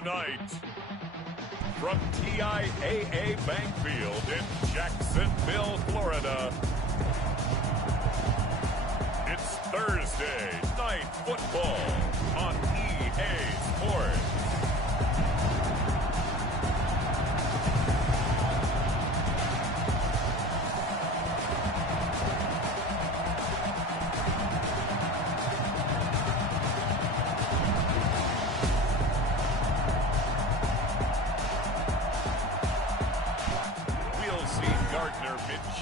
Tonight, from TIAA Bank Field in Jacksonville, Florida, it's Thursday Night Football on EA Sports.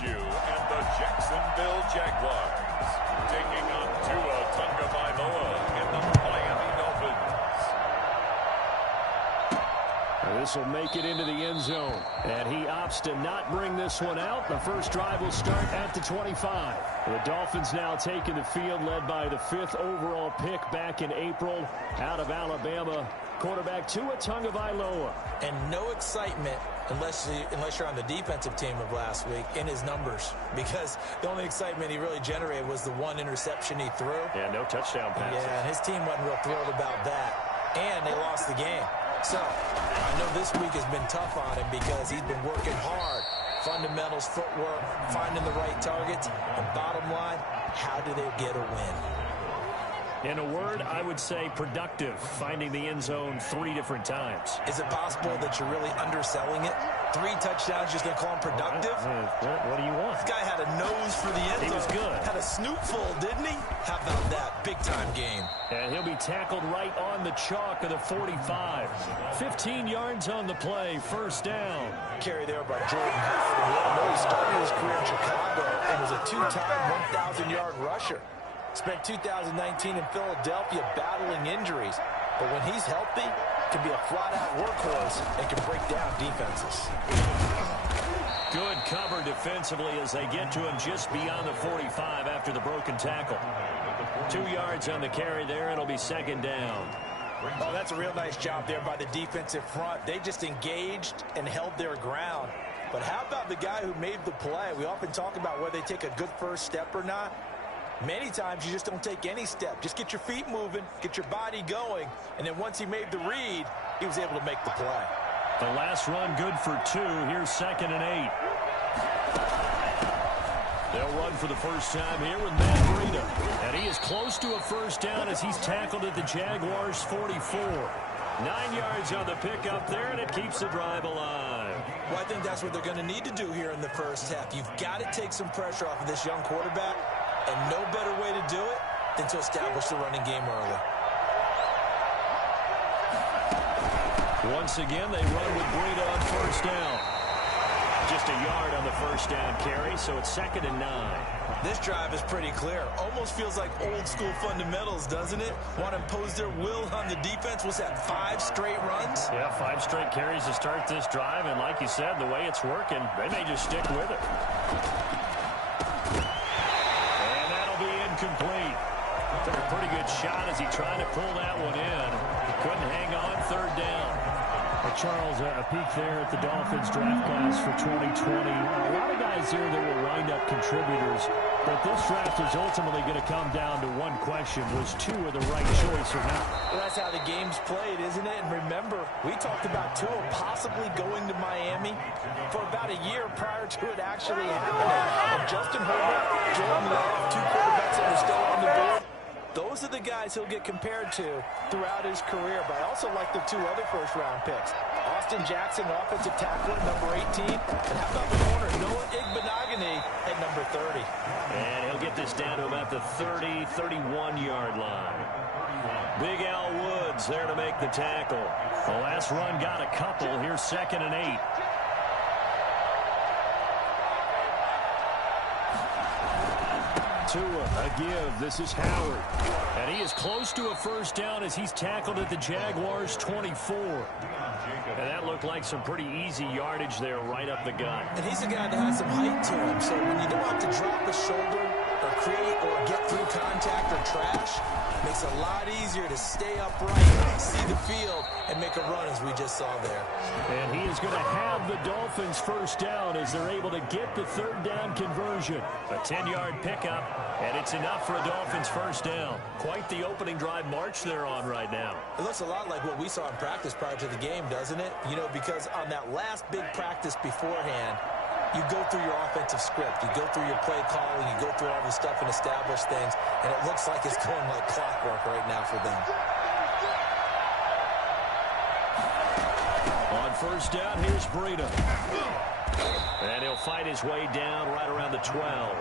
And the Jacksonville Jaguars taking on and the Miami Dolphins. This will make it into the end zone, and he opts to not bring this one out. The first drive will start at the 25. The Dolphins now taking the field, led by the 5th overall pick back in April out of Alabama, quarterback Tua Tagovailoa. And no excitement unless you're on the defensive team of last week in his numbers, because the only excitement he really generated was the one interception he threw. Yeah, no touchdown passes. Yeah, and his team wasn't real thrilled about that. And they lost the game. So I know this week has been tough on him because he's been working hard. Fundamentals, footwork, finding the right targets. And bottom line, how do they get a win? In a word, I would say productive, finding the end zone 3 different times. Is it possible that you're really underselling it? 3 touchdowns, just going to call him productive? What do you want? This guy had a nose for the end zone. He was good. Had a snootful, didn't he? How about that? Big-time game. And he'll be tackled right on the chalk of the 45. 15 yards on the play, first down. Carry there by Jordan Howard. We all know he started his career in Chicago and was a 2-time 1,000-yard rusher. Spent 2019 in Philadelphia battling injuries. But when he's healthy, can be a flat-out workhorse and can break down defenses. Good cover defensively as they get to him just beyond the 45 after the broken tackle. 2 yards on the carry there. It'll be second down. Well, that's a real nice job there by the defensive front. They just engaged and held their ground. But how about the guy who made the play? We often talk about whether they take a good first step or not. Many times you just don't take any step. Just get your feet moving, get your body going, and then once he made the read, he was able to make the play. The last run good for 2. Here's 2nd and 8. They'll run for the first time here with Matt Breida. And he is close to a first down as he's tackled at the Jaguars' 44. 9 yards on the pickup there, and it keeps the drive alive. Well, I think that's what they're going to need to do here in the first half. You've got to take some pressure off of this young quarterback. And no better way to do it than to establish the running game early. Once again, they run with Breida on first down. Just a yard on the first down carry, so it's 2nd and 9. This drive is pretty clear. Almost feels like old school fundamentals, doesn't it? Want to impose their will on the defense. Was that 5 straight runs? Yeah, 5 straight carries to start this drive. And like you said, the way it's working, they may just stick with it. Complete. Took a pretty good shot as he tried to pull that one in. Couldn't hang on, 3rd down. Charles, a peek there at the Dolphins draft class for 2020. A lot of guys here that will wind up contributors, but this draft is ultimately going to come down to one question. Was Tua the right choice or not? Well, that's how the game's played, isn't it? And remember, we talked about Tua possibly going to Miami for about a year prior to it actually happening. And Justin Herbert, Jordan Love, 2 quarterbacks that are still on the board. Those are the guys he'll get compared to throughout his career. But I also like the 2 other first-round picks. Austin Jackson, offensive tackle, number 18. And how about the corner, Noah Igbenogany at number 30. And he'll get this down to about the 30, 31-yard line. Big Al Woods there to make the tackle. The last run got a couple. Here's 2nd and 8. Tua, a give. This is Howard. And he is close to a first down as he's tackled at the Jaguars' 24. And that looked like some pretty easy yardage there right up the gut. And he's a guy that has some height to him. So when you don't have to drop a shoulder or create or get through contact or trash, makes it a lot easier to stay upright, see the field, and make a run as we just saw there. And he is going to have the Dolphins first down as they're able to get the third down conversion. A 10-yard pickup, and it's enough for a Dolphins first down. Quite the opening drive march they're on right now. It looks a lot like what we saw in practice prior to the game, doesn't it? You know, because on that last big practice beforehand, you go through your offensive script, you go through your play calling, you go through all the stuff and establish things, and it looks like it's going like clockwork right now for them. On first down, here's Breida. And he'll fight his way down right around the 12.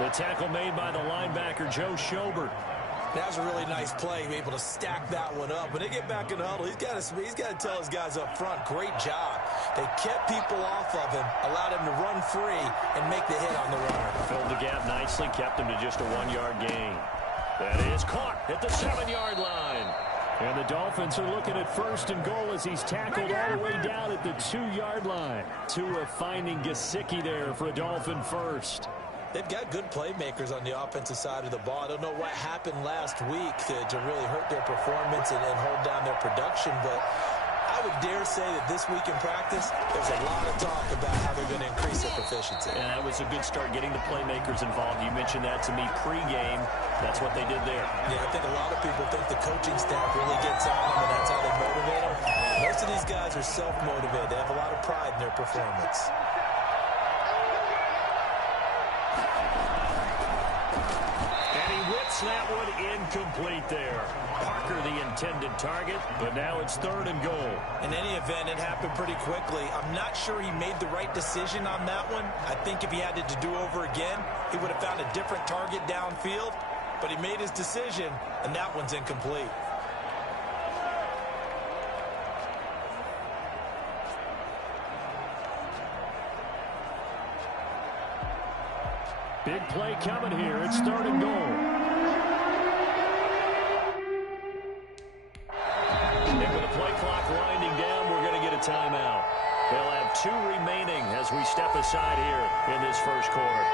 The tackle made by the linebacker, Joe Schobert. That was a really nice play, able to stack that one up. When they get back in the huddle, he's got to tell his guys up front, great job. They kept people off of him, allowed him to run free, and make the hit on the runner. Filled the gap nicely, kept him to just a 1-yard gain. That is caught at the 7-yard line. And the Dolphins are looking at first and goal as he's tackled all the way down at the 2-yard line. Tua finding Gesicki there for a Dolphin first. They've got good playmakers on the offensive side of the ball. I don't know what happened last week to really hurt their performance and hold down their production, but I would dare say that this week in practice, there's a lot of talk about how they're going to increase their proficiency. And that was a good start, getting the playmakers involved. You mentioned that to me pregame. That's what they did there. Yeah, I think a lot of people think the coaching staff really gets on them, and that's how they motivate them. Most of these guys are self-motivated. They have a lot of pride in their performance. That one incomplete there. Parker the intended target, but now it's third and goal. In any event, it happened pretty quickly. I'm not sure he made the right decision on that one. I think if he had to do over again, he would have found a different target downfield, but he made his decision, and that one's incomplete. Big play coming here. It's third and goal. And with the play clock winding down, we're going to get a timeout. They'll have 2 remaining as we step aside here in this first quarter.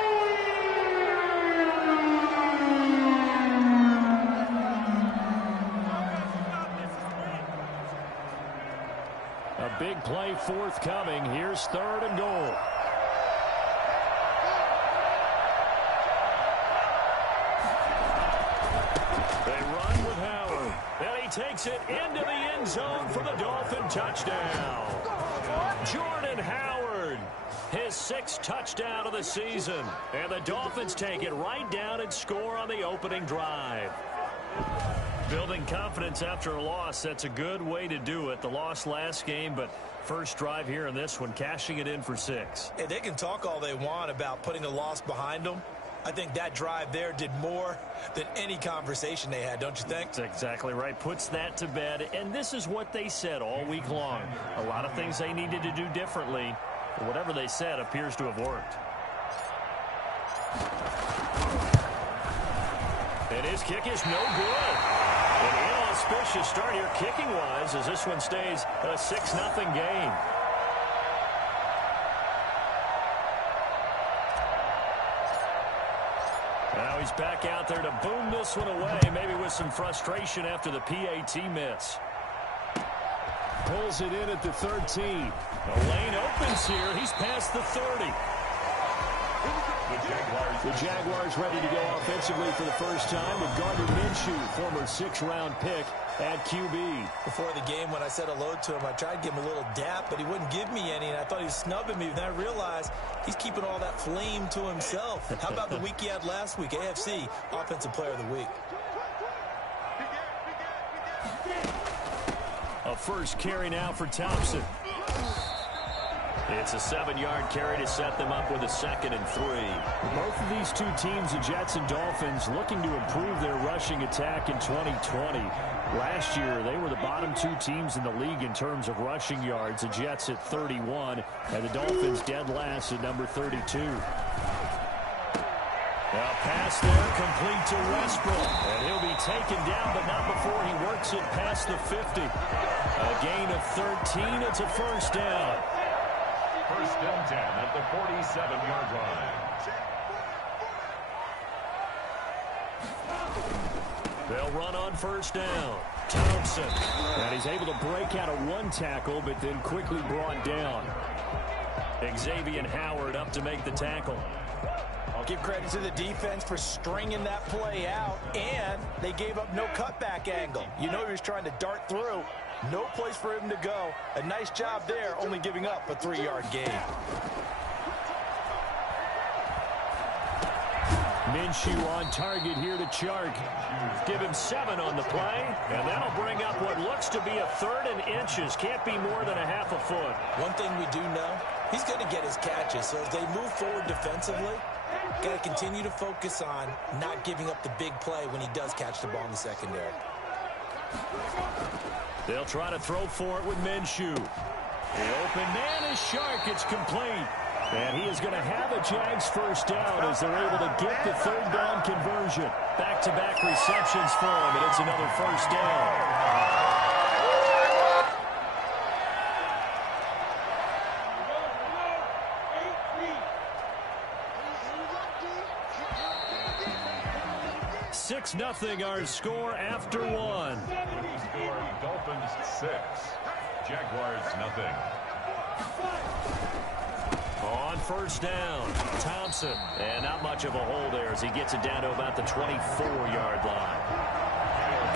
A big play forthcoming. Here's third and goal. Takes it into the end zone for the Dolphin touchdown. Jordan Howard, his 6th touchdown of the season. And the Dolphins take it right down and score on the opening drive. Building confidence after a loss, that's a good way to do it. The loss last game, but first drive here in this one, cashing it in for 6. Hey, they can talk all they want about putting a loss behind them. I think that drive there did more than any conversation they had, don't you think? That's exactly right. Puts that to bed. And this is what they said all week long. A lot of things they needed to do differently. But whatever they said appears to have worked. And his kick is no good. An inauspicious start here kicking-wise as this one stays a 6-0 game. Now he's back out there to boom this one away, maybe with some frustration after the PAT miss. Pulls it in at the 13. The lane opens here. He's past the 30. The Jaguars ready to go offensively for the first time with Gardner Minshew, former 6th-round pick at QB. Before the game, when I said hello to him, I tried to give him a little dap, but he wouldn't give me any, and I thought he was snubbing me. Then I realized he's keeping all that flame to himself. How about the week he had last week? AFC Offensive Player of the Week. A first carry now for Thompson. It's a 7-yard carry to set them up with a 2nd and 3. Both of these two teams, the Jets and Dolphins, looking to improve their rushing attack in 2020. Last year, they were the bottom 2 teams in the league in terms of rushing yards. The Jets at 31, and the Dolphins dead last at number 32. A pass there, complete to Westbrook. And he'll be taken down, but not before he works it past the 50. A gain of 13. It's a first down. First and 10 at the 47-yard line. They'll run on first down. Thompson. And he's able to break out of one tackle, but then quickly brought down. Xavier Howard up to make the tackle. I'll give credit to the defense for stringing that play out, and they gave up no cutback angle. You know he was trying to dart through. No place for him to go. A nice job there, only giving up a 3-yard gain. Minshew on target here to Chark. Give him 7 on the play, and that'll bring up what looks to be a 3rd and inches. Can't be more than a half a foot. One thing we do know, he's going to get his catches. So as they move forward defensively, got to continue to focus on not giving up the big play when he does catch the ball in the secondary. They'll try to throw for it with Minshew. The open man is Chark. It's complete. And he is going to have a Jags first down as they're able to get the 3rd down conversion. Back-to-back receptions for him, and it's another first down. Nothing our score after 1. Dolphins 6, Jaguars nothing. On first down, Thompson. And not much of a hole there as he gets it down to about the 24-yard line.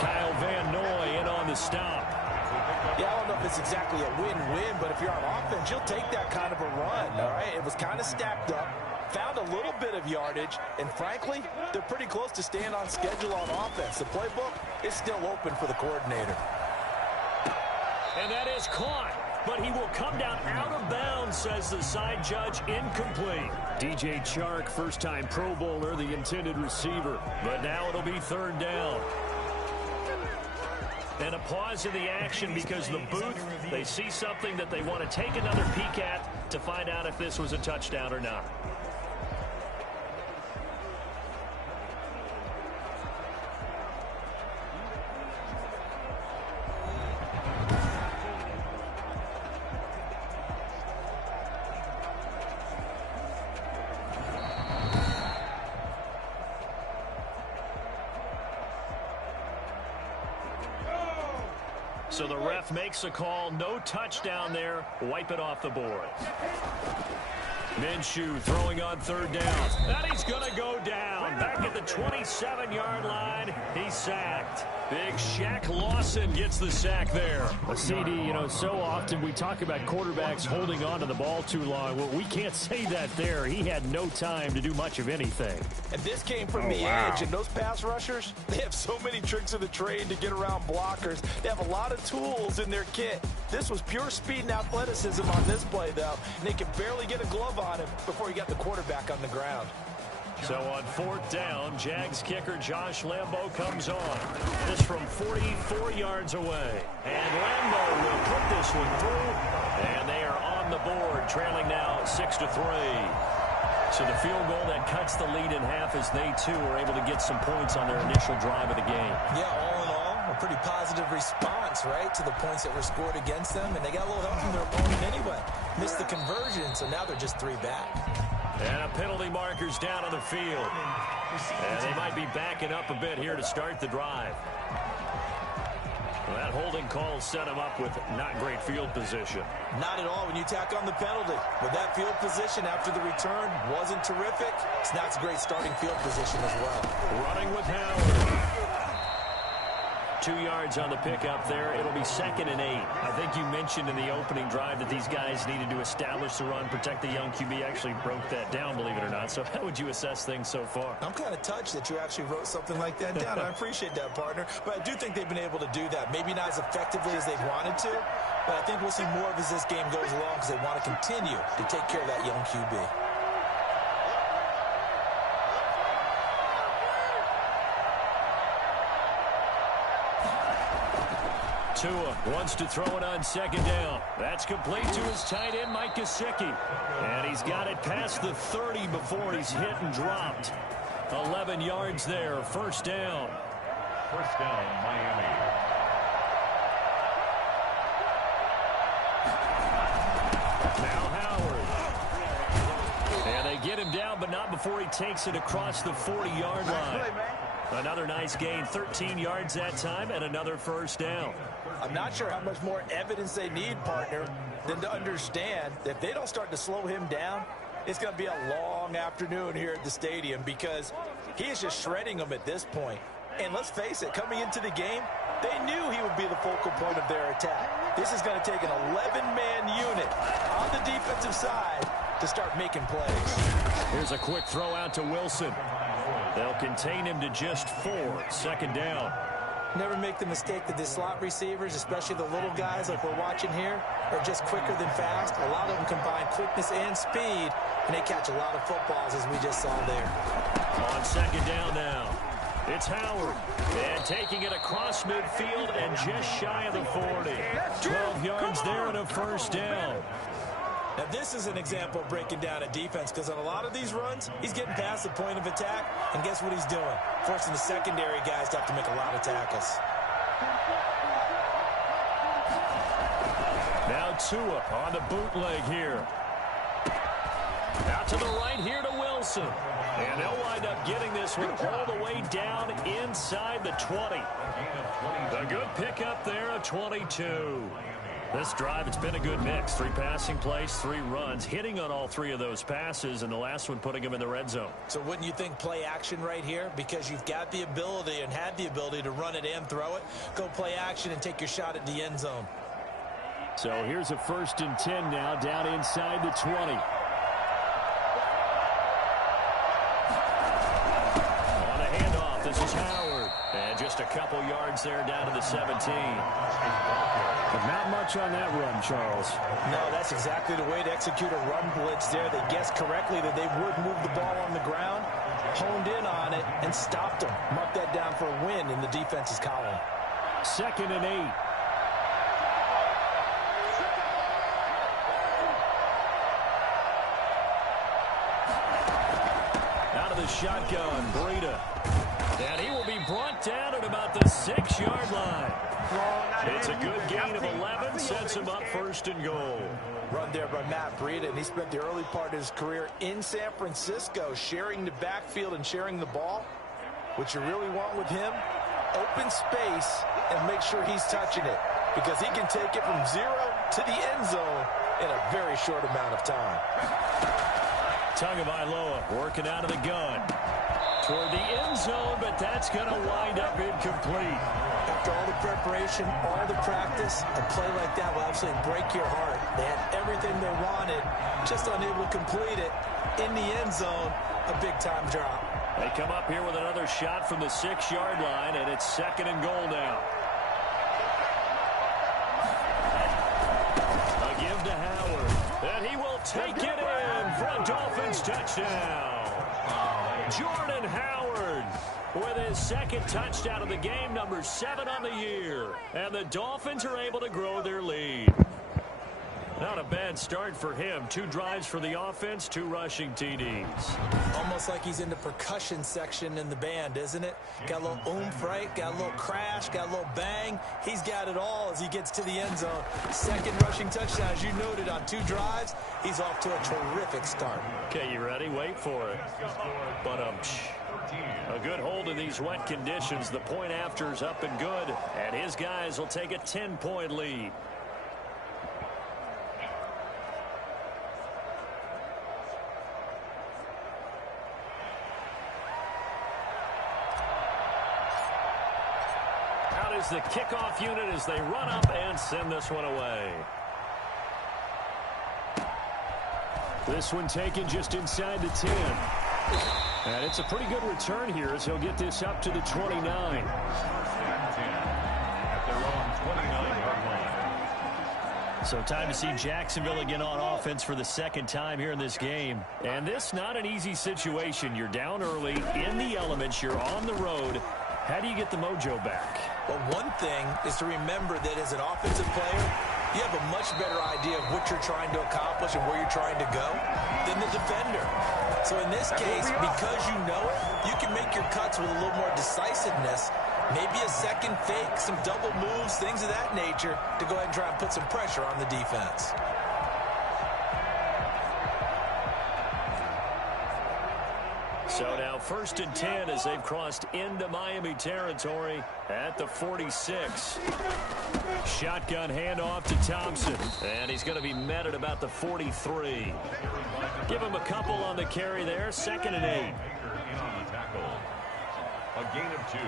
Kyle Van Noy in on the stop. Yeah, I don't know if it's exactly a win-win, but if you're on offense, you'll take that kind of a run, all right? It was kind of stacked up. Found a little bit of yardage, and frankly, they're pretty close to staying on schedule on offense. The playbook is still open for the coordinator. And that is caught, but he will come down out of bounds, says the side judge, incomplete. DJ Chark, first-time Pro Bowler, the intended receiver, but now it'll be 3rd down. And a pause in the action because the booth, they see something that they want to take another peek at to find out if this was a touchdown or not. So the ref makes a call, no touchdown there, wipe it off the board. Minshew throwing on 3rd down. And he's going to go down. Back at the 27-yard line, he's sacked. Big Shaq Lawson gets the sack there. A CD, you know, so often we talk about quarterbacks holding on to the ball too long. Well, we can't say that there. He had no time to do much of anything. And this came from the edge, and those pass rushers, they have so many tricks of the trade to get around blockers. They have a lot of tools in their kit. This was pure speed and athleticism on this play, though, and they could barely get a glove on him before he got the quarterback on the ground. So on 4th down, Jags kicker Josh Lambo comes on. This from 44 yards away. And Lambo will put this one through. And they are on the board, trailing now 6-3. So the field goal that cuts the lead in half as they, too, are able to get some points on their initial drive of the game. Yeah, all in all, a pretty positive response, right, to the points that were scored against them. And they got a little help from their opponent anyway. Missed the conversion, so now they're just 3 back. And a penalty marker's down on the field. And they might be backing up a bit here to start the drive. Well, that holding call set him up with not great field position. Not at all when you tack on the penalty. With that field position after the return wasn't terrific. It's not a great starting field position as well. Running with Howard. 2 yards on the pickup there. It'll be 2nd and 8. I think you mentioned in the opening drive that these guys needed to establish the run, protect the young QB. Actually broke that down, believe it or not. So how would you assess things so far? I'm kind of touched that you actually wrote something like that down. I appreciate that, partner. But I do think they've been able to do that. Maybe not as effectively as they wanted to, but I think we'll see more of as this game goes along because they want to continue to take care of that young QB. Tua wants to throw it on 2nd down. That's complete to his tight end, Mike Gesicki. And he's got it past the 30 before he's hit and dropped. 11 yards there, 1st down. 1st down, Miami. Now Howard. And they get him down, but not before he takes it across the 40-yard line. Another nice gain, 13 yards that time, and another first down. I'm not sure how much more evidence they need, partner, than to understand that if they don't start to slow him down, it's going to be a long afternoon here at the stadium because he is just shredding them at this point. And let's face it, coming into the game, they knew he would be the focal point of their attack. This is going to take an 11-man unit on the defensive side to start making plays. Here's a quick throw out to Wilson. They'll contain him to just 4. Second down. Never make the mistake that the slot receivers, especially the little guys like we're watching here, are just quicker than fast. A lot of them combine quickness and speed, and they catch a lot of footballs, as we just saw there. On second down now, it's Howard. And taking it across midfield and just shy of the 40. 12 yards there and a first down. Now, this is an example of breaking down a defense because on a lot of these runs, he's getting past the point of attack, and guess what he's doing? Forcing the secondary guys to have to make a lot of tackles. Now Tua on the bootleg here. Out to the right here to Wilson. And they'll wind up getting this one all the way down inside the 20. A good pickup there of 22. This drive, it's been a good mix. 3 passing plays, 3 runs, hitting on all 3 of those passes, and the last one putting him in the red zone. So wouldn't you think play action right here? Because you've got the ability and had the ability to run it and throw it. Go play action and take your shot at the end zone. So here's a 1st and 10 now, down inside the 20. On the handoff, this is Howard. And just a couple yards there down to the 17. But not much on that run, Charles. No, that's exactly the way to execute a run blitz there. They guessed correctly that they would move the ball on the ground, honed in on it, and stopped them. Mark that down for a win in the defense's column. 2nd and 8. Out of the shotgun, Breida. And he will be brought down at about the 6-yard line. It's a good gain of 11, sets him up 1st and goal. Run there by Matt Breida, and he spent the early part of his career in San Francisco, sharing the backfield and sharing the ball. What you really want with him, open space and make sure he's touching it, because he can take it from 0 to the end zone in a very short amount of time. Tagovailoa working out of the gun toward the end zone, but that's going to wind up incomplete. After all the preparation, all the practice, a play like that will absolutely break your heart. They had everything they wanted, just unable to complete it. In the end zone, a big-time drop. They come up here with another shot from the 6-yard line, and it's 2nd and goal now. A give to Howard, and he will take it in for a Dolphins touchdown. Jordan Howard with his 2nd touchdown of the game, number 7 on the year. And the Dolphins are able to grow their lead. Not a bad start for him. 2 drives for the offense, 2 rushing TDs. Almost like he's in the percussion section in the band, isn't it? Got a little oomph, right? Got a little crash, got a little bang. He's got it all as he gets to the end zone. 2nd rushing touchdown, as you noted, on 2 drives. He's off to a terrific start. Okay, you ready? Wait for it. But a good hold in these wet conditions. The point after is up and good, and his guys will take a 10-point lead. Out is the kickoff unit as they run up and send this one away. This one taken just inside the 10. And it's a pretty good return here as he'll get this up to the 29. At their own 29-yard line. So time to see Jacksonville again on offense for the 2nd time here in this game. And this not an easy situation. You're down early, in the elements, you're on the road. How do you get the mojo back? Well, one thing is to remember that as an offensive player, you have a much better idea of what you're trying to accomplish and where you're trying to go than the defender. So in this case, because you know it, you can make your cuts with a little more decisiveness, maybe a second fake, some double moves, things of that nature, to go ahead and try and put some pressure on the defense. So now 1st and 10 as they've crossed into Miami territory at the 46. Shotgun handoff to Thompson. And he's going to be met at about the 43. Give him a couple on the carry there. 2nd and 8. A gain of 2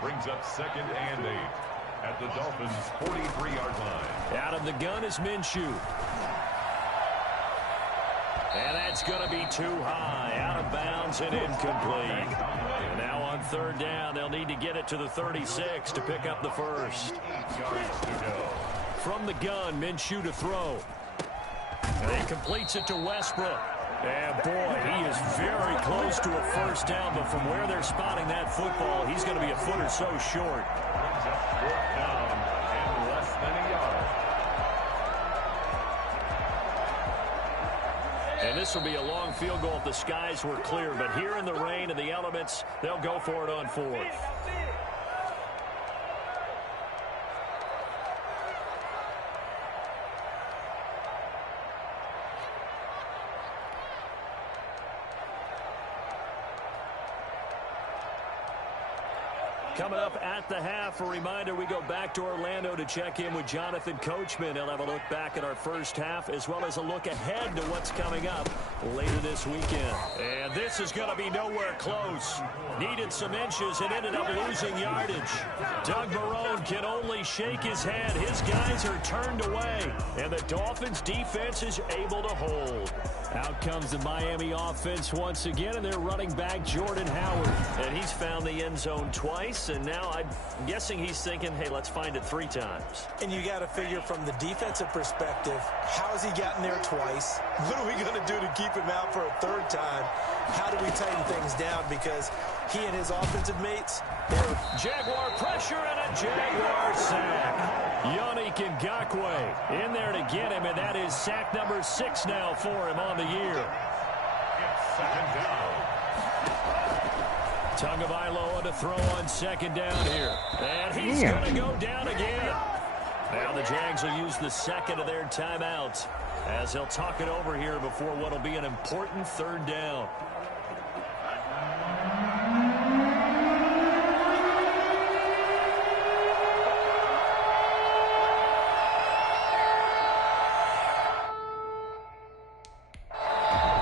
brings up 2nd and 8 at the Dolphins' 43-yard line. Out of the gun is Minshew. And that's going to be too high. Out of bounds and incomplete. And now on 3rd down, they'll need to get it to the 36 to pick up the first. From the gun, Minshew to throw. And he completes it to Westbrook. And boy, he is very close to a first down, but from where they're spotting that football, he's going to be a foot or so short. 4th down and less than a yard. And this will be a long field goal if the skies were clear, but here in the rain and the elements, they'll go for it on 4th. Coming up at the half, a reminder, we go back to Orlando to check in with Jonathan Coachman. He'll have a look back at our first half as well as a look ahead to what's coming up later this weekend. And this is going to be nowhere close. Needed some inches and ended up losing yardage. Doug Marrone can only shake his head. His guys are turned away, and the Dolphins defense is able to hold. Out comes the Miami offense once again, and they're running back Jordan Howard. And he's found the end zone twice, and now I'm guessing he's thinking, hey, let's find it 3 times. And you got to figure from the defensive perspective, how's he gotten there twice? What are we going to do to keep him out for a 3rd time? How do we tighten things down? Because he and his offensive mates, they're... Jaguar pressure and a Jaguar sack. Yannick Ngakoue in there to get him, and that is sack number 6 now for him on the year. It's 2nd down. Tagovailoa to throw on 2nd down here. And he's going to go down again. Now the Jags will use the 2nd of their timeouts as he'll talk it over here before what will be an important 3rd down.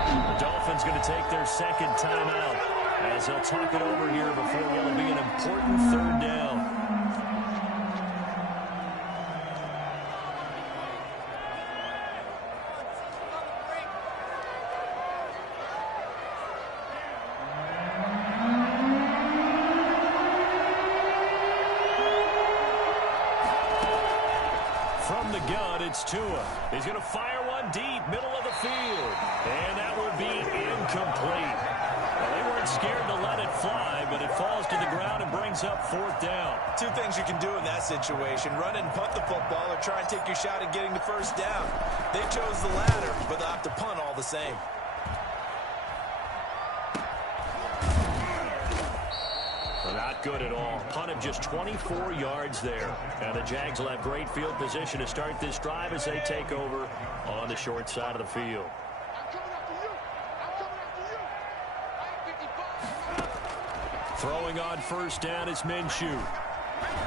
The Dolphins going to take their 2nd timeout as they'll talk it over here before what will be an important 3rd down. From the gun, it's Tua. He's going to fire one deep, middle of the field. And that would be incomplete. Well, they weren't scared to let it fly, but it falls to the ground and brings up 4th down. 2 things you can do in that situation. Run and punt the football or try and take your shot at getting the first down. They chose the latter, but they'll have to punt all the same. Not good at all. Punt of just 24 yards there. And the Jags will have great field position to start this drive as they take over on the short side of the field. Throwing on 1st down is Minshew.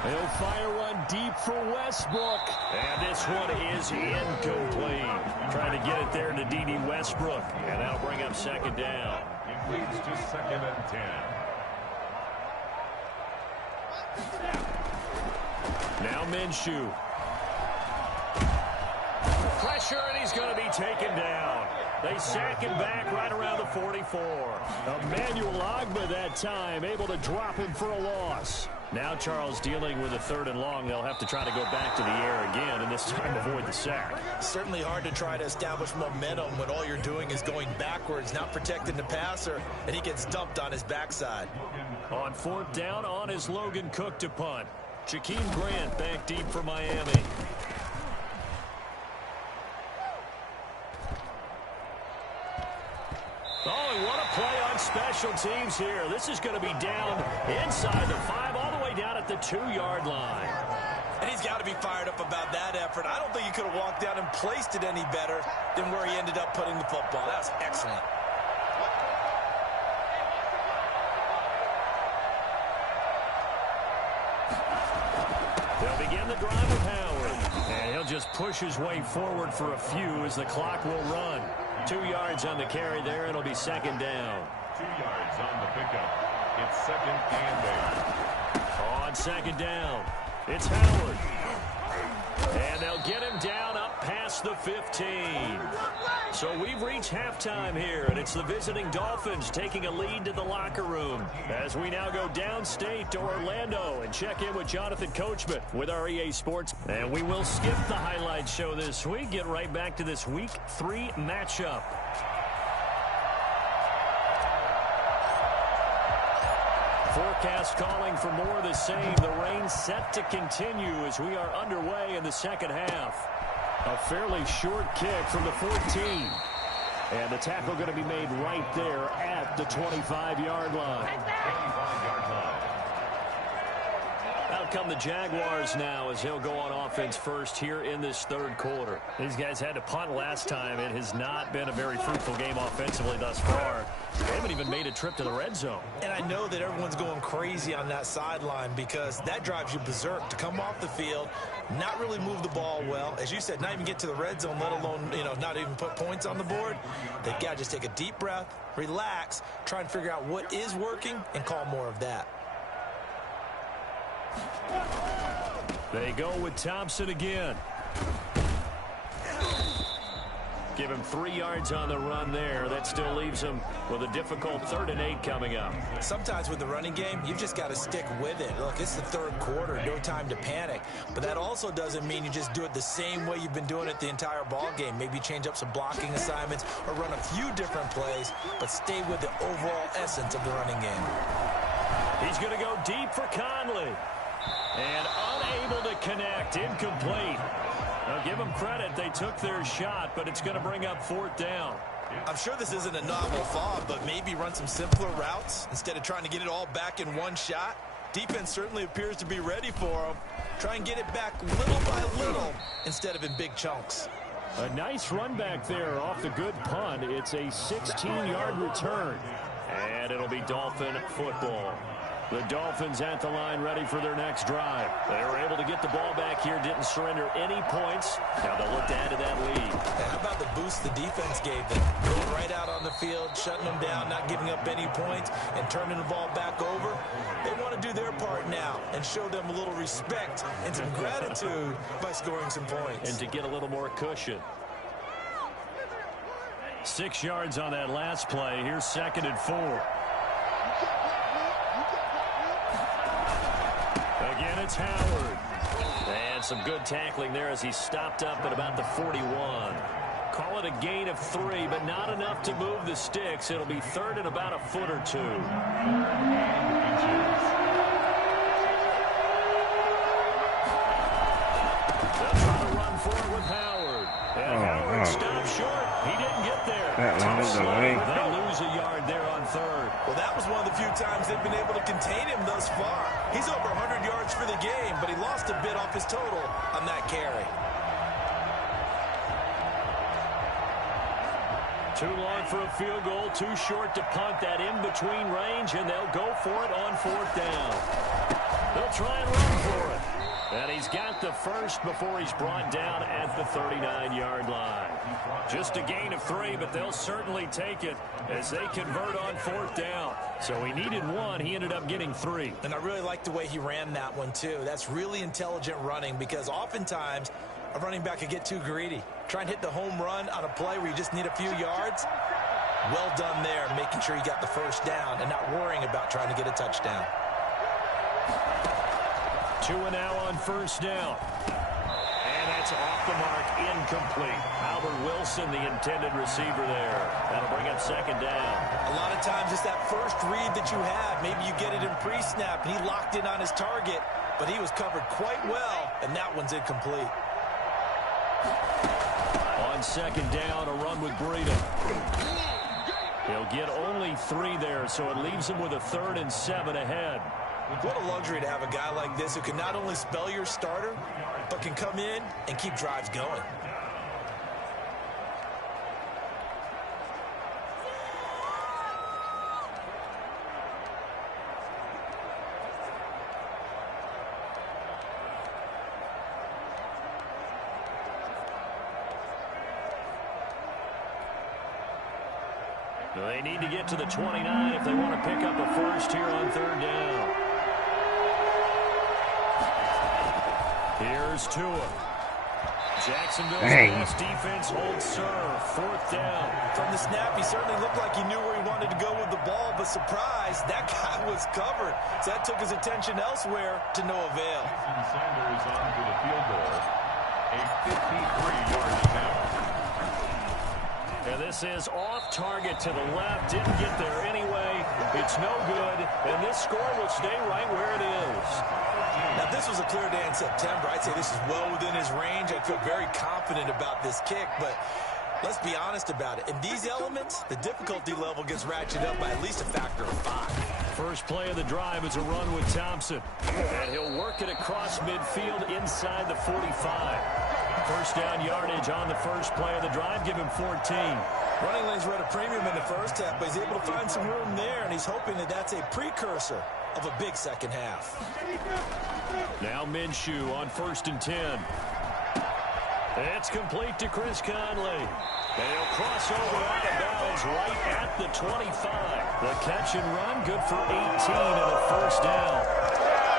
He'll fire one deep for Westbrook. And this one is incomplete. Trying to get it there to D.D. Westbrook. And that'll bring up 2nd down. It leads to 2nd and 10. Now Minshew. Pressure, and he's going to be taken down. They sack him back right around the 44. Emmanuel Ogbah that time, able to drop him for a loss. Now Charles dealing with a 3rd and long. They'll have to try to go back to the air again, and this time avoid the sack. Certainly hard to try to establish momentum when all you're doing is going backwards, not protecting the passer, and he gets dumped on his backside. On 4th down, on is Logan Cook to punt. Jakeem Grant back deep for Miami. Oh, and what a play on special teams here. This is going to be down inside the 5, all the way down at the 2-yard line. And he's got to be fired up about that effort. I don't think he could have walked down and placed it any better than where he ended up putting the football. That was excellent. begin the drive with Howard. And he'll just push his way forward for a few as the clock will run. 2 yards on the carry there. It'll be second down. 2 yards on the pickup. It's second and 8. On second down, it's Howard. And they'll get him down up past the 15. So we've reached halftime here, and it's the visiting Dolphins taking a lead to the locker room as we now go downstate to Orlando and check in with Jonathan Coachman with our EA Sports. And we will skip the highlight show this week, get right back to this Week 3 matchup. Forecast calling for more of the same. The rain set to continue as we are underway in the second half. A fairly short kick from the 14. And the tackle going to be made right there at the 25-yard line. 25-yard line. Out come the Jaguars now as he'll go on offense first here in this third quarter. These guys had to punt last time. It has not been a very fruitful game offensively thus far. They haven't even made a trip to the red zone. And I know that everyone's going crazy on that sideline because that drives you berserk to come off the field, not really move the ball well. As you said, not even get to the red zone, let alone, not even put points on the board. They've got to just take a deep breath, relax, try and figure out what is working and call more of that. They go with Thompson again. Give him 3 yards on the run there. That still leaves him with a difficult 3rd and 8 coming up. Sometimes with the running game, you've just got to stick with it. Look, it's the third quarter, no time to panic. But that also doesn't mean you just do it the same way you've been doing it the entire ball game. Maybe change up some blocking assignments or run a few different plays, but stay with the overall essence of the running game. He's going to go deep for Conley. And unable to connect, incomplete. Now give them credit, they took their shot, but it's going to bring up 4th down. I'm sure this isn't a novel thought, but maybe run some simpler routes instead of trying to get it all back in one shot. Defense certainly appears to be ready for them. Try and get it back little by little instead of in big chunks. A nice run back there off the good punt. It's a 16-yard return. And it'll be Dolphin football. The Dolphins at the line ready for their next drive. They were able to get the ball back here, didn't surrender any points. Now they'll look to add to that lead. And how about the boost the defense gave them? Going right out on the field, shutting them down, not giving up any points, and turning the ball back over. They want to do their part now and show them a little respect and some gratitude by scoring some points. And to get a little more cushion. 6 yards on that last play. Here's 2nd and 4. Again, it's Howard. And some good tackling there as he stopped up at about the 41. Call it a gain of 3, but not enough to move the sticks. It'll be 3rd and about a foot or 2. They'll try to run for it with Howard. And Howard stopped short. He didn't get there. They'll lose a yard there on 3rd. Well, that was one of the few times they've been able to contain him thus far. He's over 100 yards for the game, but he lost a bit off his total on that carry. Too long for a field goal, too short to punt. That in-between range, and they'll go for it on 4th down. They'll try and run for it. And he's got the first before he's brought down at the 39-yard line. Just a gain of 3, but they'll certainly take it as they convert on 4th down. So he needed 1. He ended up getting 3. And I really like the way he ran that one, too. That's really intelligent running because oftentimes a running back could get too greedy. Try and hit the home run on a play where you just need a few yards. Well done there, making sure you got the first down and not worrying about trying to get a touchdown. 2 now on 1st down. And that's off the mark, incomplete. Albert Wilson, the intended receiver there. That'll bring up 2nd down. A lot of times it's that first read that you have. Maybe you get it in pre-snap, and he locked in on his target, but he was covered quite well, and that one's incomplete. On 2nd down, a run with Breida. He'll get only 3 there, so it leaves him with a 3rd and 7 ahead. What a luxury to have a guy like this who can not only spell your starter, but can come in and keep drives going. They need to get to the 29 if they want to pick up a first here on third down. Here's Tua. Jacksonville's pass defense holds serve. Fourth down. From the snap, he certainly looked like he knew where he wanted to go with the ball, but surprise, that guy was covered. So that took his attention elsewhere to no avail. Sanders on to the field goal. A 53-yard attempt. And this is off target to the left. Didn't get there anyway. It's no good. And this score will stay right where it is. Now, this was a clear day in September. I'd say this is well within his range. I feel very confident about this kick, but let's be honest about it. In these elements, the difficulty level gets ratcheted up by at least a factor of 5. First play of the drive is a run with Thompson. And he'll work it across midfield inside the 45. First down yardage on the first play of the drive. Give him 14. Running lanes were at a premium in the first half, but he's able to find some room there, and he's hoping that that's a precursor of a big second half. Now Minshew on 1st and 10. It's complete to Chris Conley. And he'll cross over out of bounds right at the 25. The catch and run, good for 18 and a first down.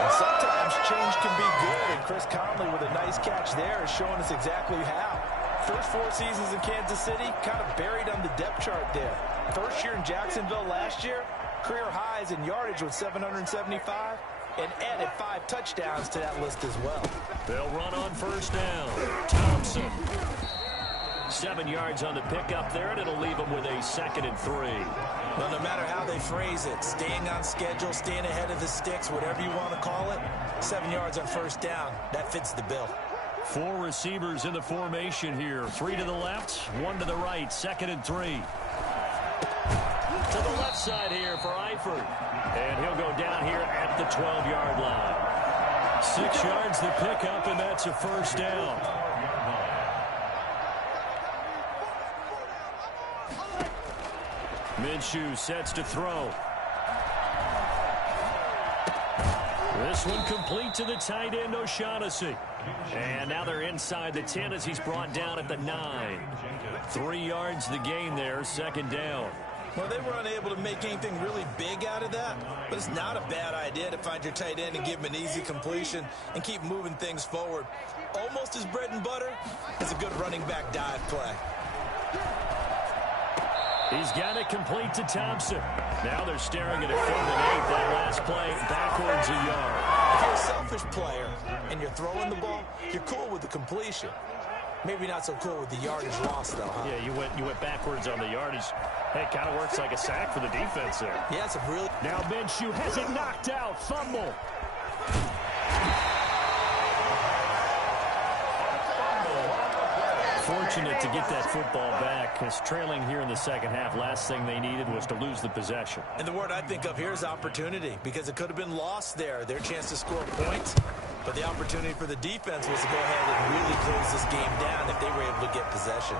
And sometimes change can be good, and Chris Conley with a nice catch there is showing us exactly how. First 4 seasons in Kansas City, kind of buried on the depth chart there. First year in Jacksonville last year, career highs in yardage with 775, and added 5 touchdowns to that list as well. They'll run on first down. Thompson. 7 yards on the pickup there, and it'll leave them with a 2nd and 3. Well, no matter how they phrase it, staying on schedule, staying ahead of the sticks, whatever you want to call it, 7 yards on first down, that fits the bill. 4 receivers in the formation here. 3 to the left, 1 to the right, 2nd and 3. To the left side here for Eifert. And he'll go down here at the 12-yard line. 6 yards the pickup, and that's a first down. Minshew sets to throw. This one complete to the tight end, O'Shaughnessy. And now they're inside the 10 as he's brought down at the 9. 3 yards the gain there, 2nd down. Well, they were unable to make anything really big out of that, but it's not a bad idea to find your tight end and give him an easy completion and keep moving things forward. Almost as bread and butter is a good running back dive play. He's got it complete to Thompson. Now they're staring at a 3rd and 8. That last play backwards a yard. If you're a selfish player and you're throwing the ball, you're cool with the completion. Maybe not so cool with the yardage loss, though, huh? Yeah, you went backwards on the yardage. Hey, it kind of works like a sack for the defense there. Yeah, it's a really... Now Minshew has it knocked out. Fumble. Fortunate to get that football back, because trailing here in the second half, last thing they needed was to lose the possession. And the word I think of here is opportunity, because it could have been lost there, their chance to score points. But the opportunity for the defense was to go ahead and really close this game down if they were able to get possession.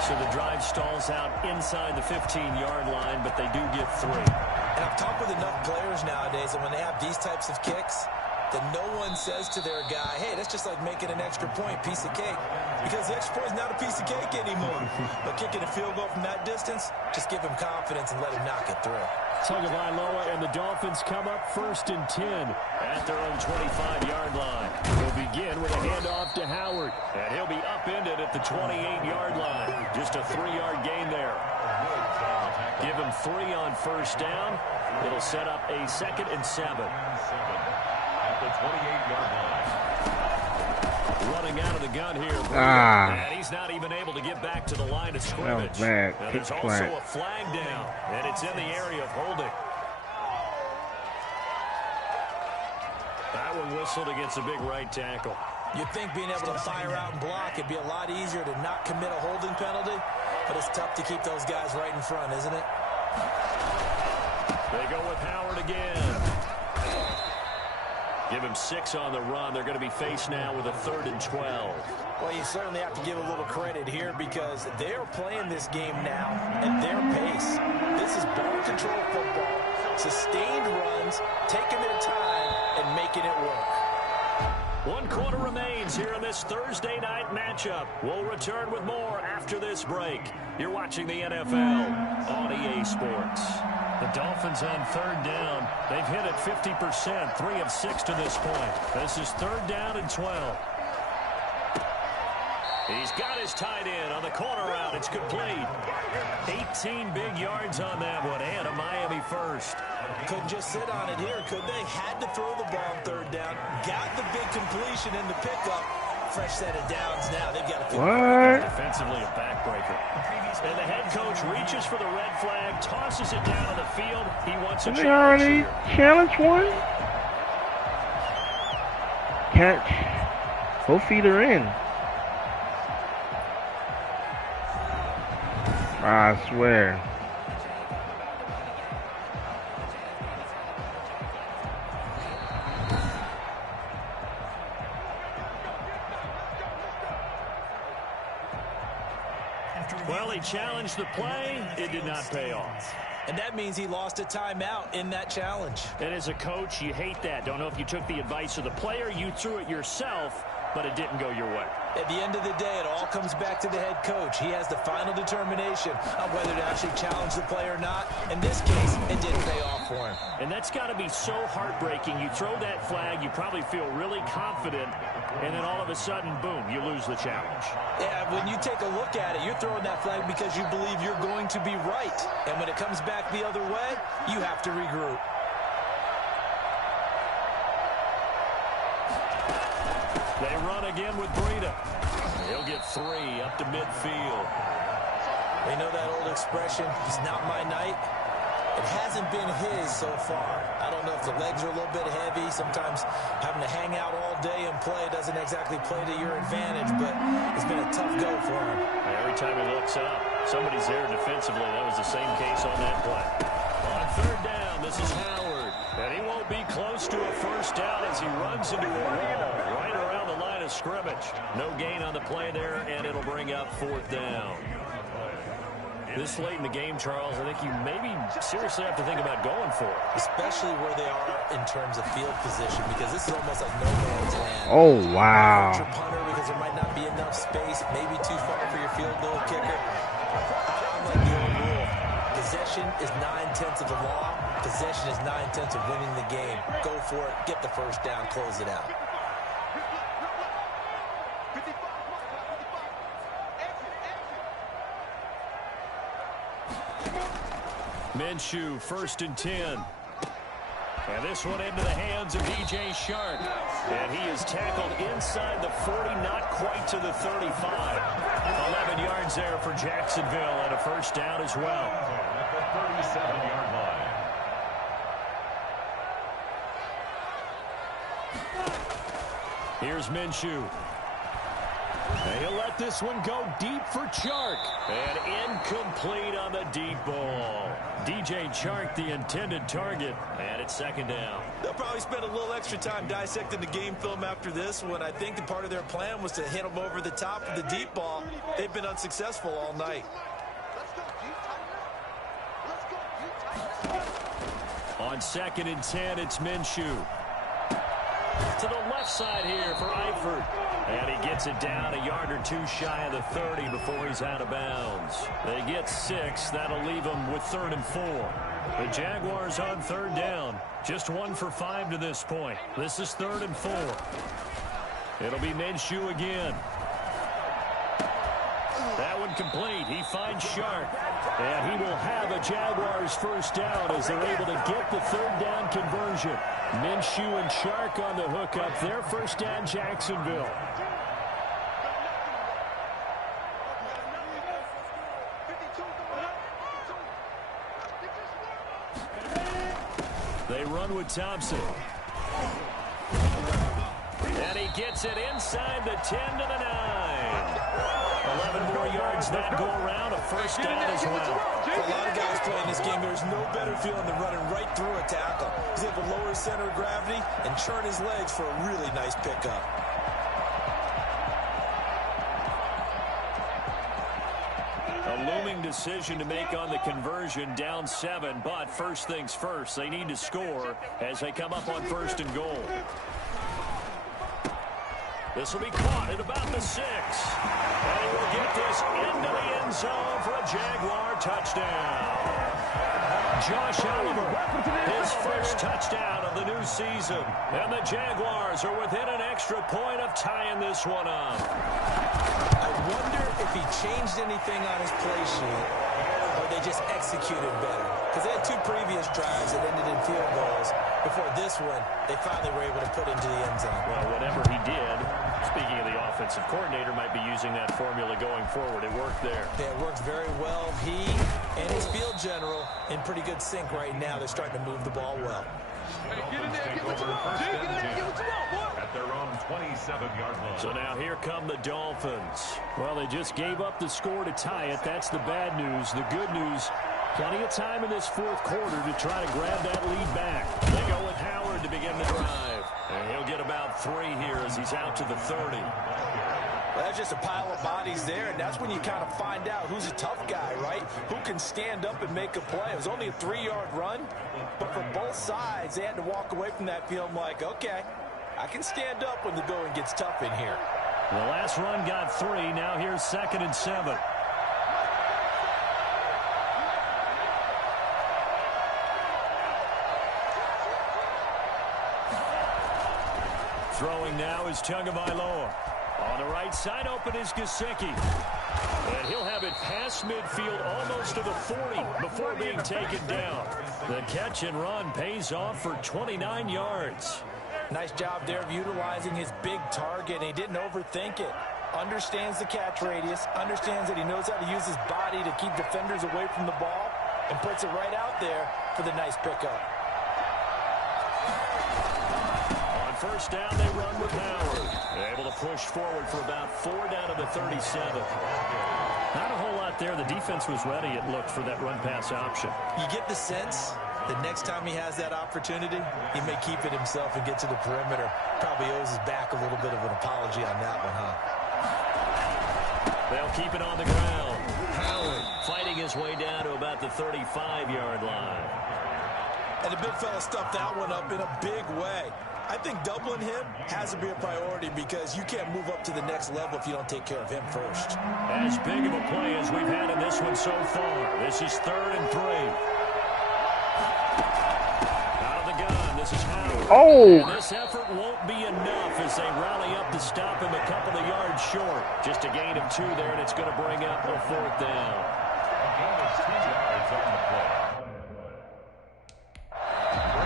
So the drive stalls out inside the 15-yard line, but they do get 3. And I've talked with enough players nowadays, and when they have these types of kicks, that no one says to their guy, hey, that's just like making an extra point, piece of cake. Because the extra point is not a piece of cake anymore. But kicking a field goal from that distance, just give him confidence and let him knock it through. Tagovailoa and the Dolphins come up 1st and 10 at their own 25-yard line. We'll begin with a handoff to Howard, and he'll be upended at the 28-yard line. Just a 3-yard gain there. Give him 3 on first down. It'll set up a 2nd and 7. At the 28-yard line. Running out of the gun here. And he's not even able to get back to the line of scrimmage. And there's also a flag down, and it's in the area of holding. That one whistled against a big right tackle. You'd think being able to fire out and block, it'd be a lot easier to not commit a holding penalty, but it's tough to keep those guys right in front, isn't it? They go with Howard again. Give him 6 on the run. They're going to be faced now with a 3rd and 12. Well, you certainly have to give a little credit here because they're playing this game now at their pace. This is ball control football, sustained runs, taking their time, and making it work. 1 quarter remains here in this Thursday night matchup. We'll return with more after this break. You're watching the NFL on EA Sports. The Dolphins on 3rd down. They've hit it 50%, 3 of 6 to this point. This is 3rd down and 12. He's got his tight end on the corner route. It's complete. 18 big yards on that one, and a Miami first. Couldn't just sit on it here, could they? Had to throw the ball on 3rd down. Got the big completion in the pickup. Fresh set of downs now. They've got to feel defensively a backbreaker. And the head coach reaches for the red flag, tosses it down on the field. He wants a challenge here. Challenge one? Catch. Both feet are in. I swear. Well, he challenged the play. It did not pay off. And that means he lost a timeout in that challenge. And as a coach, you hate that. Don't know if you took the advice of the player. You threw it yourself, but it didn't go your way. At the end of the day, it all comes back to the head coach. He has the final determination on whether to actually challenge the play or not. In this case, it didn't pay off for him. And that's got to be so heartbreaking. You throw that flag, you probably feel really confident, and then all of a sudden, boom, you lose the challenge. Yeah, when you take a look at it, you're throwing that flag because you believe you're going to be right. And when it comes back the other way, you have to regroup. They run again with Breida. He'll get 3 up to midfield. We know that old expression, it's not my night. It hasn't been his so far. I don't know if the legs are a little bit heavy. Sometimes having to hang out all day and play doesn't exactly play to your advantage, but it's been a tough go for him. Every time he looks up, somebody's there defensively. That was the same case on that play. On 3rd down, this is Howard. And he won't be close to a first down as he runs into a wall right around the line of scrimmage. No gain on the play there, and it'll bring up 4th down. This late in the game, Charles, I think you maybe seriously have to think about going for it. Especially where they are in terms of field position, because this is almost like no man's land. Oh, wow. Your punter, because there might not be enough space, maybe too far for your field goal kicker. I'm like the old rule. Possession is 9/10 of the law. Possession is 9/10 of winning the game. Go for it, get the first down, close it out. Minshew, 1st and 10. And this one into the hands of DJ Shark. And he is tackled inside the 40, not quite to the 35. 11 yards there for Jacksonville, and a first down as well. At the 37-yard line. Here's Minshew. And he'll let this one go deep for Chark. And incomplete on the deep ball. DJ Chark, the intended target, and it's 2nd down. They'll probably spend a little extra time dissecting the game film after this one. I think the part of their plan was to hit them over the top of the deep ball. They've been unsuccessful all night. On 2nd and 10, it's Minshew. To the left side here for Eifert. And he gets it down a yard or 2 shy of the 30 before he's out of bounds. They get 6. That'll leave them with 3rd and 4. The Jaguars on 3rd down. Just 1 for 5 to this point. This is 3rd and 4. It'll be Minshew again. That one complete. He finds Shark. And he will have a Jaguars first down as they're able to get the 3rd down conversion. Minshew and Shark on the hookup. Their first down, Jacksonville. They run with Thompson. And he gets it inside the 10 to the 9. 11 more yards that go around, a first down as well. For a lot of guys playing this game, there's no better feeling than running right through a tackle. He's able to lower his center of gravity and churn his legs for a really nice pickup. A looming decision to make on the conversion, down 7, but first things first, they need to score as they come up on 1st and goal. This will be caught at about the 6. And he will get this into the end zone for a Jaguar touchdown. Josh Oliver, his first touchdown of the new season. And the Jaguars are within an extra point of tying this one up. I wonder if he changed anything on his play sheet or they just executed better. Because they had 2 previous drives that ended in field goals. Before this one, they finally were able to put into the end zone. Well, whatever he did, speaking of the offensive coordinator, might be using that formula going forward. It worked there. Yeah, it works very well. He and his field general in pretty good sync right now. They're starting to move the ball well. Dolphins take over first and 10 at their own 27-yard line. So now here come the Dolphins. Well, they just gave up the score to tie it. That's the bad news. The good news, plenty of time in this fourth quarter to try to grab that lead back. They go with Howard to begin the drive. And he'll get about 3 here as he's out to the 30. Well, that's just a pile of bodies there, and that's when you kind of find out who's a tough guy, right? Who can stand up and make a play. It was only a 3-yard run, but for both sides, they had to walk away from that feeling like, okay, I can stand up when the going gets tough in here. The last run got 3. Now here's 2nd and 7. Throwing now is Tagovailoa. On the right side, open is Gesicki. And he'll have it past midfield almost to the 40 before being taken down. The catch and run pays off for 29 yards. Nice job there of utilizing his big target. He didn't overthink it. Understands the catch radius. Understands that he knows how to use his body to keep defenders away from the ball. And puts it right out there for the nice pickup. On first down, they run with Howard. Able to push forward for about 4 down to the 37. Not a whole lot there. The defense was ready, it looked, for that run-pass option. You get the sense the next time he has that opportunity, he may keep it himself and get to the perimeter. Probably owes his back a little bit of an apology on that one, huh? They'll keep it on the ground. Howard fighting his way down to about the 35-yard line. And the big fella stuffed that one up in a big way. I think doubling him has to be a priority because you can't move up to the next level if you don't take care of him first. As big of a play as we've had in this one so far. This is 3rd and 3. Out of the gun, this is Howard. Oh! And this effort won't be enough as they rally up to stop him a couple of yards short. Just a gain of 2 there, and it's going to bring up a 4th down. A gain of 2 yards on the play.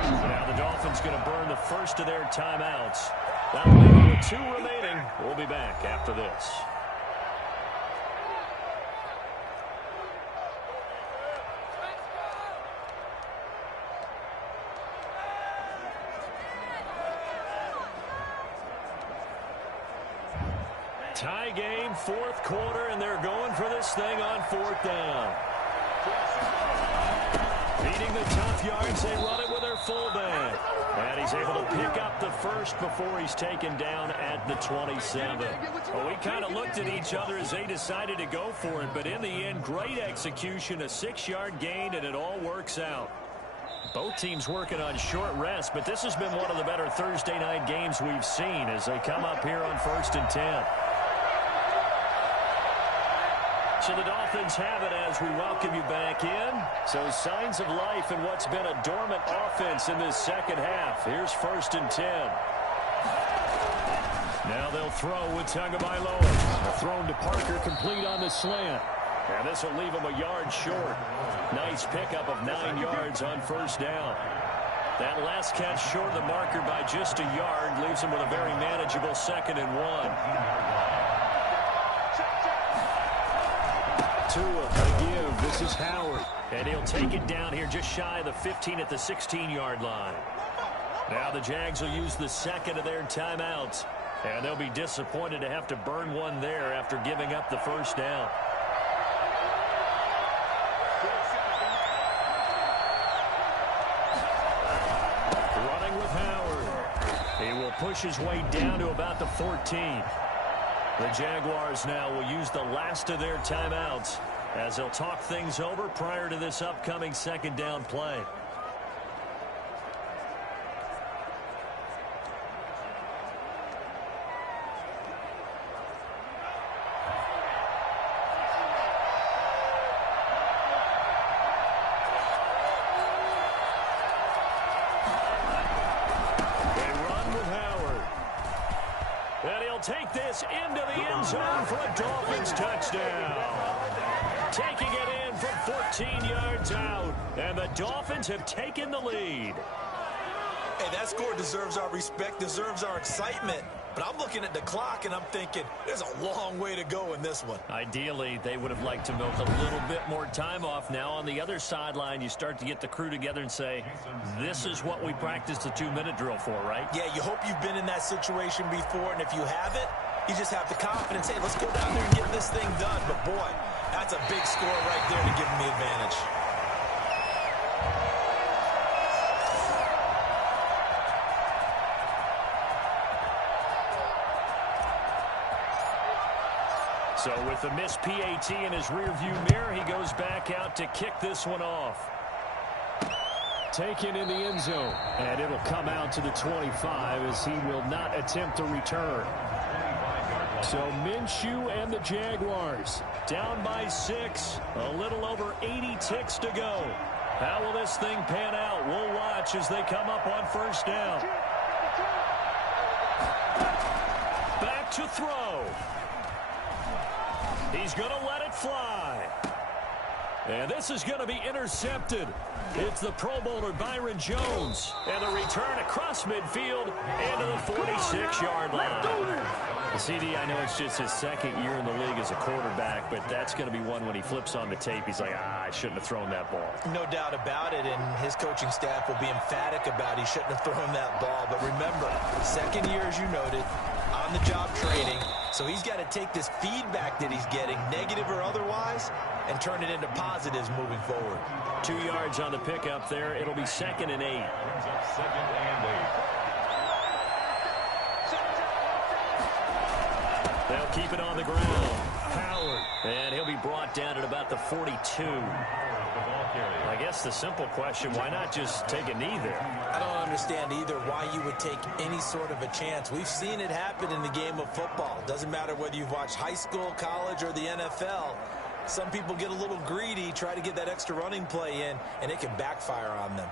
Now the Dolphins going to burn the first of their timeouts. That will leave with 2 remaining. We'll be back after this. Tie game, 4th quarter, and they're going for this thing on 4th down. Beating the tough yards, they run it with their fullback. And he's able to pick up the first before he's taken down at the 27. Well, we kind of looked at each other as they decided to go for it, but in the end, great execution, a 6-yard gain, and it all works out. Both teams working on short rest, but this has been one of the better Thursday night games we've seen as they come up here on 1st and 10. So the Dolphins have it as we welcome you back in. So signs of life in what's been a dormant offense in this second half. Here's 1st and 10. Now they'll throw with Tagovailoa. Thrown to Parker, complete on the slant. And this will leave him a yard short. Nice pickup of 9 yards on 1st down. That last catch short of the marker by just a yard leaves him with a very manageable 2nd and 1. Tua, a give. This is Howard. And he'll take it down here just shy of the 15 at the 16-yard line. Now the Jags will use the 2nd of their timeouts. And they'll be disappointed to have to burn one there after giving up the 1st down. Running with Howard. He will push his way down to about the 14. The Jaguars now will use the last of their timeouts as they'll talk things over prior to this upcoming 2nd down play. take this into the end zone for a Dolphins touchdown. Taking it in from 14 yards out. And the Dolphins have taken the lead. Hey, that score deserves our respect, deserves our excitement. But I'm looking at the clock, and I'm thinking there's a long way to go in this one. Ideally, they would have liked to milk a little bit more time off. Now, on the other sideline, you start to get the crew together and say, this is what we practiced the 2-minute drill for, right? Yeah, you hope you've been in that situation before, and if you haven't, you just have the confidence, hey, let's go down there and get this thing done. But, boy, that's a big score right there to give them the advantage. So with the missed PAT in his rearview mirror, he goes back out to kick this one off. Taken in the end zone, and it'll come out to the 25 as he will not attempt to return. So Minshew and the Jaguars down by 6, a little over 80 ticks to go. How will this thing pan out? We'll watch as they come up on first down. Back to throw. He's going to let it fly. And this is going to be intercepted. It's the Pro Bowler Byron Jones. And the return across midfield into the 46-yard line. CD, I know it's just his second year in the league as a quarterback, but that's going to be one when he flips on the tape. He's like, I shouldn't have thrown that ball. No doubt about it, and his coaching staff will be emphatic about he shouldn't have thrown that ball. But remember, second year, as you noted, on-the-job training. So he's got to take this feedback that he's getting, negative or otherwise, and turn it into positives moving forward. 2 yards on the pickup there. It'll be 2nd and 8. Brings up 2nd and 8. They'll keep it on the ground. Howard. And he'll be brought down at about the 42. I guess the simple question, why not just take a knee there? I don't understand either why you would take any sort of a chance. We've seen it happen in the game of football. Doesn't matter whether you've watched high school, college, or the NFL. Some people get a little greedy, try to get that extra running play in, and it can backfire on them.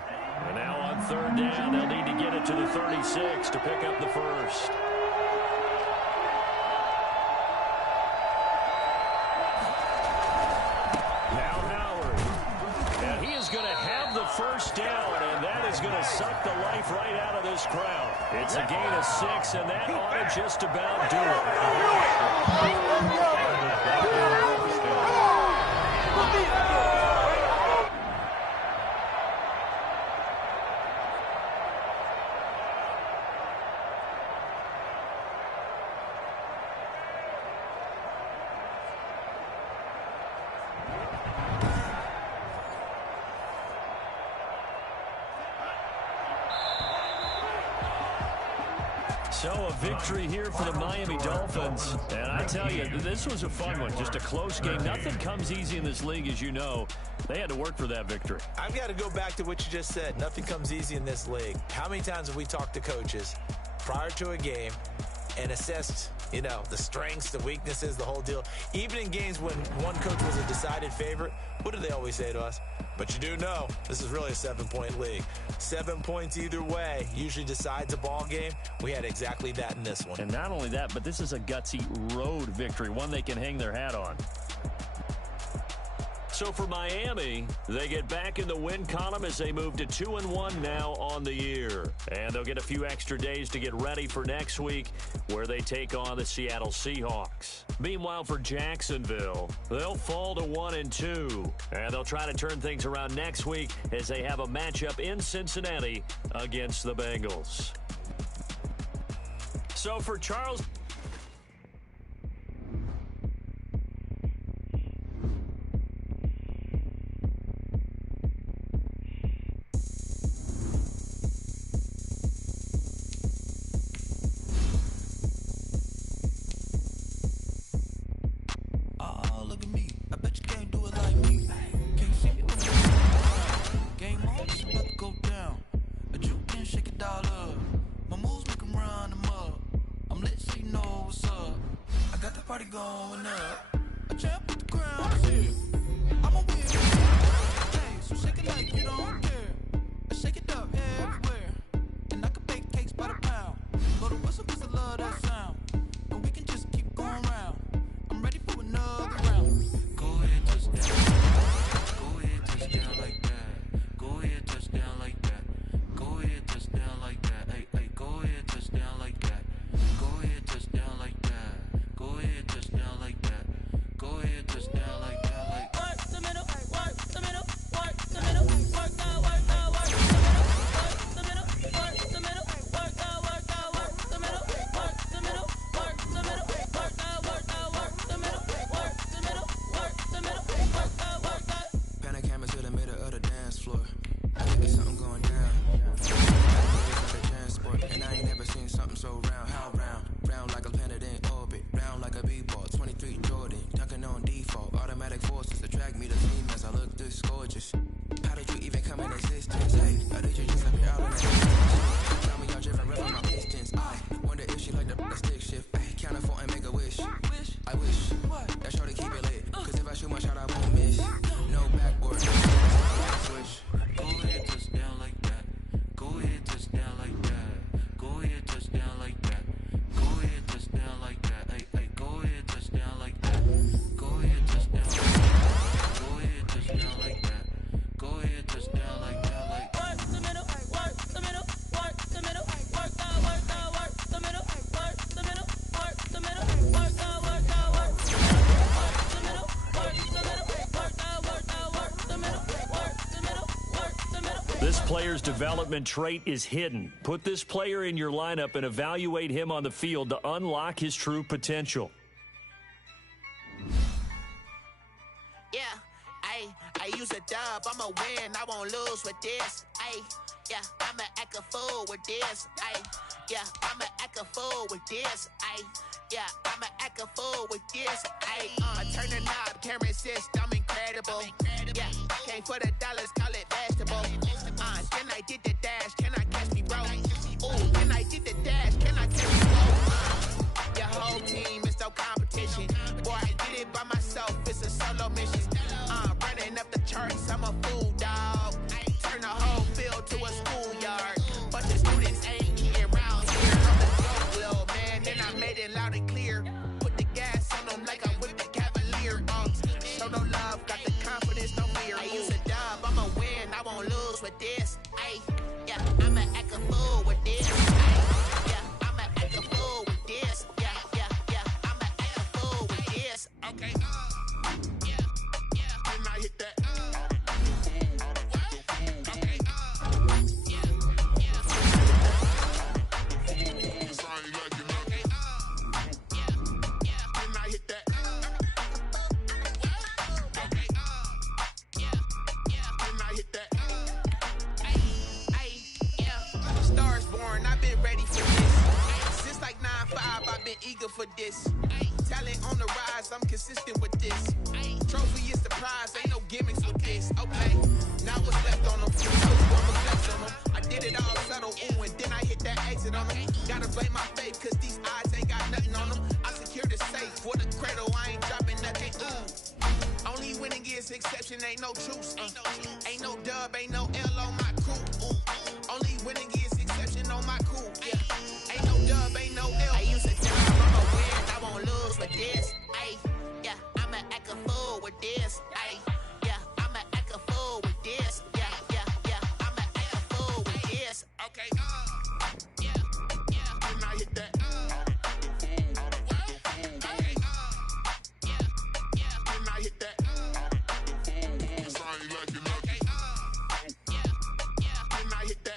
And now on 3rd down, they'll need to get it to the 36 to pick up the first. First down, and that is going to suck the life right out of this crowd. It's a gain of 6, and that ought to just about do it. So a victory here for the Miami Dolphins. And I tell you, this was a fun one. Just a close game. Nothing comes easy in this league, as you know. They had to work for that victory. I've got to go back to what you just said. Nothing comes easy in this league. How many times have we talked to coaches prior to a game and assessed, you know, the strengths, the weaknesses, the whole deal? Even in games when one coach was a decided favorite, what do they always say to us? But you do know this is really a 7-point league. 7 points either way usually decides a ball game. We had exactly that in this one. And not only that, but this is a gutsy road victory, one they can hang their hat on. So for Miami, they get back in the win column as they move to 2-1 now on the year. And they'll get a few extra days to get ready for next week, where they take on the Seattle Seahawks. Meanwhile, for Jacksonville, they'll fall to 1-2. And they'll try to turn things around next week as they have a matchup in Cincinnati against the Bengals. So for Charles... Going up, a champ with the crown here. I'm a winner. Hey, so shake it like you don't care. I shake it up everywhere, and I can bake cakes by the pound. Go to whistle 'cause I love that sound. And we this player's development trait is hidden. Put this player in your lineup and evaluate him on the field to unlock his true potential. Yeah, I use a dub, I'ma win, I won't lose with this. Yeah, I'ma act a fool with this. Yeah, I'ma act a fool with this. Yeah, I'ma act a fool with this. I turn the knob, camera assist, I'm incredible. Yeah, came for the dollars, call it vegetable. Then I did the dash, can I catch me, bro? Ooh, then I did the dash, can I catch me, bro? Your whole team is no competition. Boy, I did it by myself, it's a solo mission. Running up the charts, I'm a fool, dog. Turn the whole field to a schoolyard. But the students ain't eating round here. I'm the dope, little man, then I made it loud and clear. Put the gas on them like I'm with the Cavalier. Show no love, got the confidence, no fear. I use a dub, I'ma win, I won't lose with this. Yeah, I'ma act a fool with this. Yeah, I'ma act a fool with this. Yeah, I'ma act a fool with this. Okay. Then I hit that. Stars born, I've been ready for this. Since like 9-5, I've been eager for this. Talent on the rise, I'm consistent with this. Trophy is the prize, ain't no gimmicks with this. Okay, now what's left on them? I'ma flex on them. I did it all subtle, ooh, and then I hit that exit on them. Gotta blame my faith, cause these odds ain't got nothing on them. I secured the safe for the cradle, I ain't dropping nothing. Only winning is exception, ain't no truce. Ain't no dub, ain't no L on my crew. Only winning is exception on my crew. Yeah, ain't no dub, ain't no L. I use a dub, I'ma win, I won't lose with this. Yeah, I'ma act a fool with this. Yeah, I'ma act a fool with this. Yeah, I'ma act a fool with this. Okay. Then I hit that. Then I hit that. Then I hit that.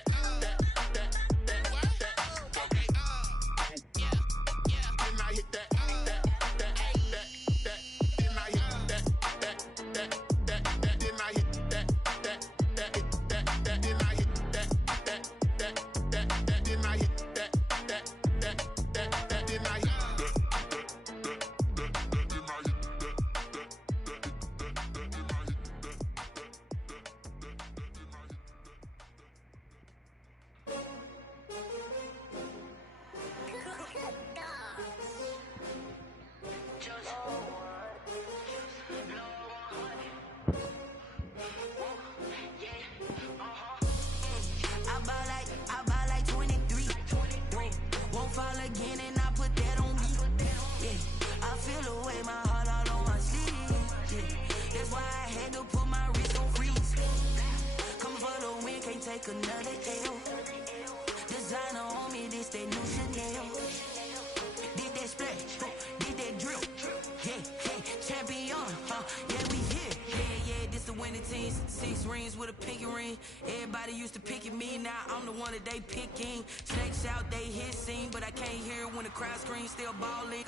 Take another L. Designer on me, this that new Chanel. Did that splash, did that drill. Yeah, champion, yeah, we here. Yeah, this the winning team. 6 rings with a pinky ring. Everybody used to pick at me, now I'm the one that they picking. Snakes out, they hit scene, but I can't hear it when the crowd screams, still balling.